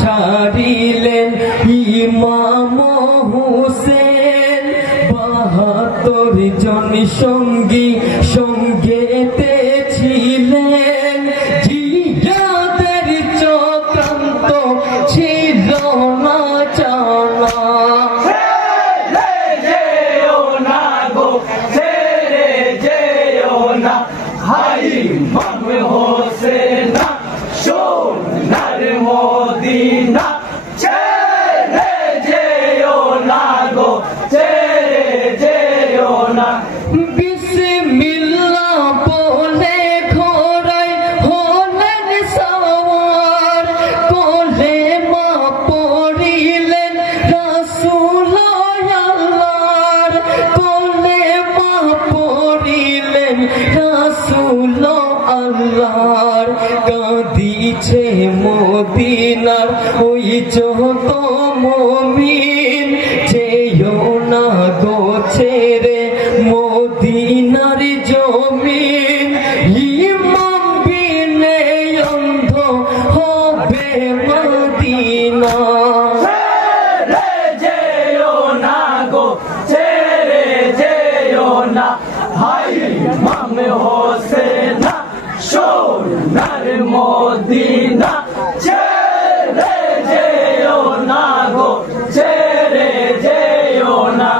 ছাড়িলেন ইমাম হোসেন ৭২ জন সঙ্গী সঙ্গেতে ছিলেন জিয়াদের চক্রান্ত ছিল না জানা ইমাম হোসেন সোনার মদিনা ছেড়ে যেও না গো ছেড়ে যেও না বিসমিল্লাহ বলে ঘোড়ায় হলেন সওয়ার কোলে মা পড়িলেন রাসূল আল্লাহর কোলে মা পড়িলেন রাসূল আল্লাহর কাঁদিছে মদিনার ওই যত মুমিন যেও না গো ছেড়ে মদিনার জমিন ইমাম বিনে অন্ধ হবে মদিনা ছেড়ে যেও না গো ছেড়ে যেও না ভাই ইমাম হোসেন সোনার মদিনা ছেড়ে যেও না গো ছেড়ে যেও না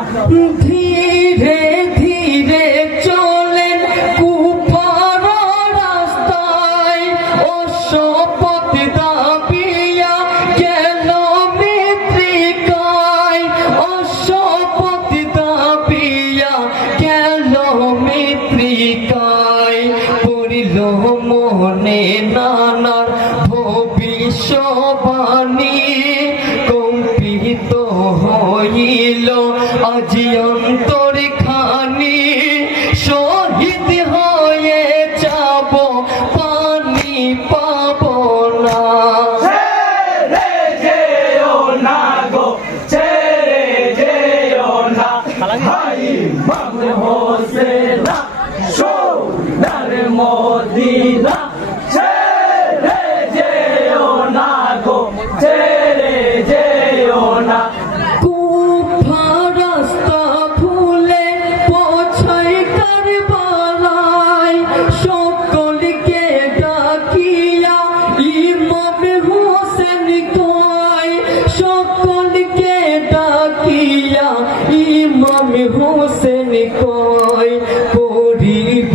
ধীরে ধীরে চলেন কুফার রাস্তায় অশপথ দাবিয়া গেল মৃত্তিকায় অশপথ দাবিয়া গেল মৃত্তিকায় পড়িল মনে নানার ভবিষ্যবাণী কম্পিত হইল আজি অন্তর খানি শহীদ হয়ে যাব পানি পাব না ছেড়ে যেও না গো ছেড়ে যেও না ভাই ইমাম হোসেন সোনার মদিনা ছেড়ে যেও না গো ছেড়ে যেও না কুফা রাস্তা ভুলে পৌঁছাই কারবালায় সকলকে ডাকিয়া ইমাম হোসেন কয় সকলকে ডাকিয়া ইমাম হোসেন কয় পড়িব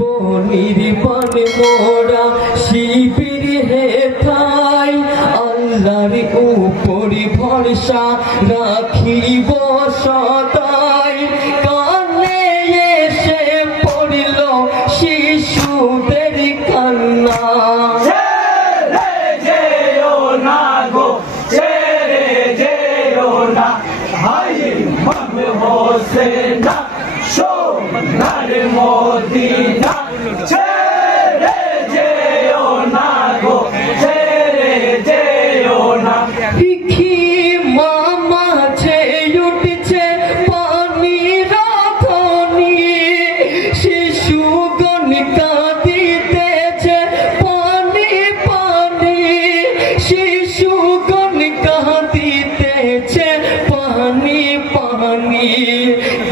নির্বাণ মোরা শিবির হেথায় আল্লাহর উপর ভরসা রাখিব সদাই কানে এসে পড়ল শিশুদের কান্না ছেড়ে যেও না গো ছেড়ে যেও না ভাই ইমাম হোসেন সোনার মদিনা ছেড়ে যেও না গো ছেড়ে যেও না মামা ছে উঠছে পানি রাধনি শিশুগণ কাঁদিতেছে পানি পানি শিশুগণ কাঁদিতেছে পানি পানি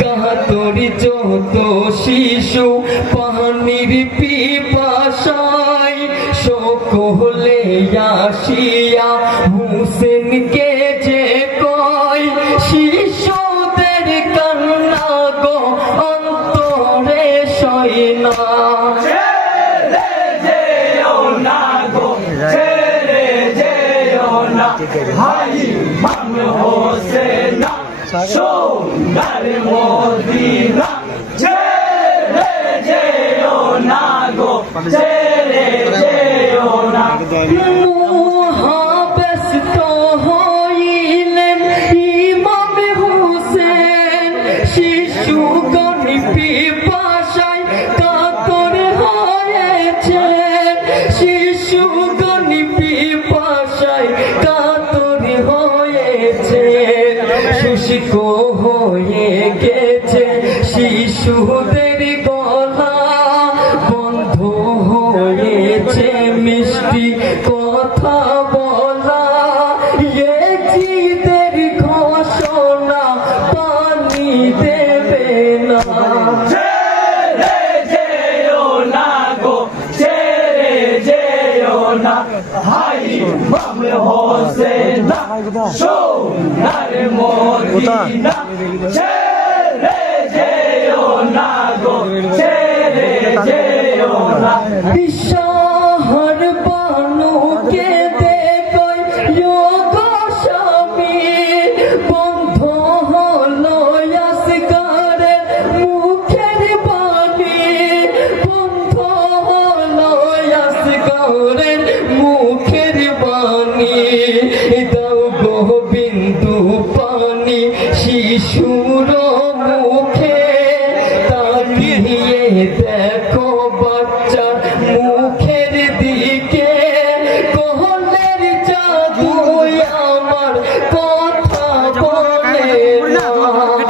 কাতর যত শিশু পানির পিপাসায় সকলে আসিয়া হুসেনকে যে কয় শিশুদের কান্না গো অন্তরে সয় না ছেড়ে যেও না গো ছেড়ে যেও না ভাই ইমাম হোসেন সোনার মদিনা ছেড়ে যেও না গো ছেড়ে যেও না মহাব্যস্ত হইলেন ইমাম হোসেন শিশুগণ পিপাসায় কাতর হয়েছেন শিশুগণ পিপাসায় কাতর হয়েছেন শুষ্ক হয়ে গেছে শিশুদের গলা বন্ধ হয়েছে মিষ্টি কথা বলা না ছেড়ে যেও না গো ছেড়ে যেও না ভাই ইমাম হোসেন সোনার মদিনা ছেড়ে যেও না গো ছেড়ে যেও না বিশাহর বানুকে দেখই যোগা স্বামী বন্ধ হলো আসগারে মুখের বাণী বন্ধ হলো আসগারে মুখের বাণী দাও গো বিন্দু পানি শিশুর মুখে তাকিয়ে দেখো বাচ্চার মুখের দিকে কোহলের জাদু আমার কথা বলে না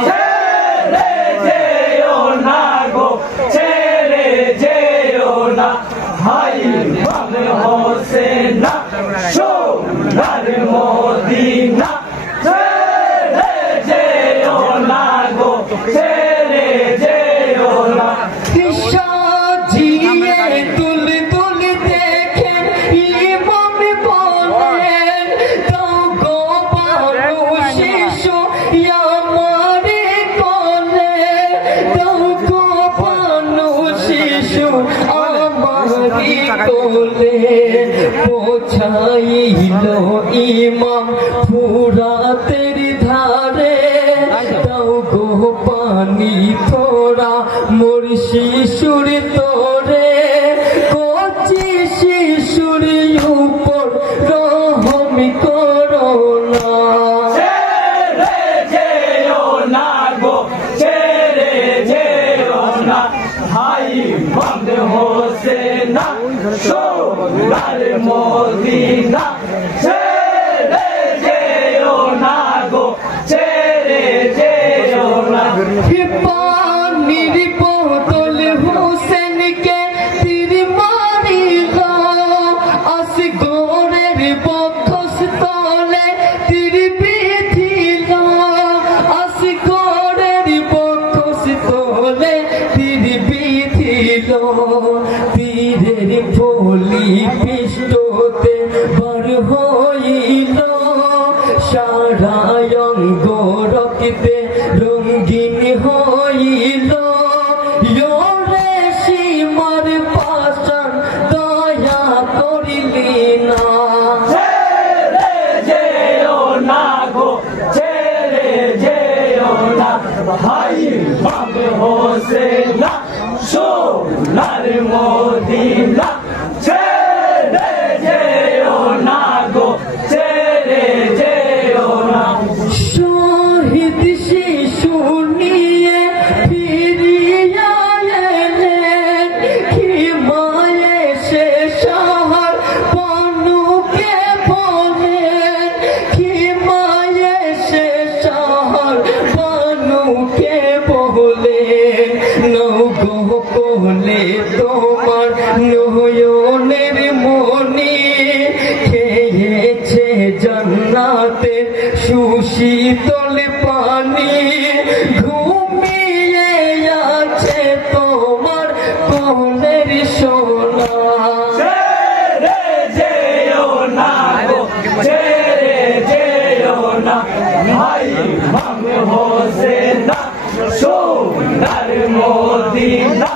ছেড়ে যেও না গো ছেড়ে যেও না ভাই ইমাম হোসেন সোনার মদিনা ছেড়ে যেও না গো ছেড়ে যেও না সাজিয়ে তুল তুল দেখে ইমাম বলেন দাও গো বানু শিশু আমারে কোলে দাও গো বানু শিশু আমারে কোলে পৌঁছাইল ইমাম ফুরাতের ধারে দাও গো পানি থোড়া মোর শিশুর তোরে কচি শিশুর উপর রহম করো না ছেড়ে যেও না গো ছেড়ে যেও না ভাই ইমাম হোসেন সোনার মদিনা ছেড়ে যেও না গো ছেড়ে যেও না পানির বোতল হোসেনকে তীর মারিল আসগরের বক্ষস্থলে তীর বিঁধিল আসগরের বক্ষস্থলে তীর বিঁধিল তীরের ফলি পৃষ্ঠতে বার হইল সারা অঙ্গ রক্তে রঙ্গিন হইল ইয়োরে সীমার পাশান দয়া করিলি না ছেড়ে যেও না গো ছেড়ে যেও না ভাই ইমাম হোসেন সোনার মদিনা ছেড়ে যেও না গো ছেড়ে যেও না শহীদ শিশু নিয়ে ফিরিয়া এলেন কি মায়ে সে শহর বানুকে বলেন কি মায়ে সে শহর বানুকে বলেন নৌ গো বলে তোমার নয়নের মনি খেয়েছে জান্নাতে সুশীতল পানি ঘুমিয়ে আছে তোমার কোলের সোনা ছেড়ে যেও না গো ছেড়ে যেও না ভাই ইমাম হোসেন সোনার মদিনা